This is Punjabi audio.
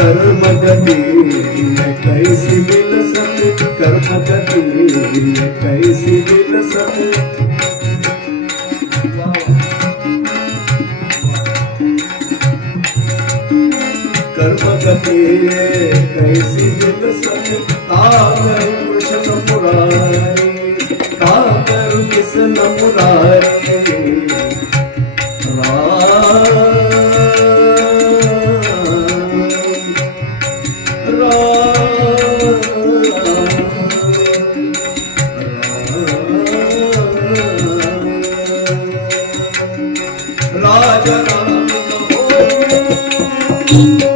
ਕਰਮ ਗਤੀ ਕੈਸੀ ਮਿਲ ਸਤ ਕਰਮ ਗਤੀ ਕੈਸੀ ਮਿਲ ਸਤ ਕਰਮ ਗਤੀ ਕੈਸੀ ਮਿਲ ਸਤ ਆਗਰ ਪੁਰਸ਼ਤ ਪੁਰਾਣ ਆਗਰ ਕਿਸ ਨਮੁਰਾਏ ਰਾਮ آج کا نامک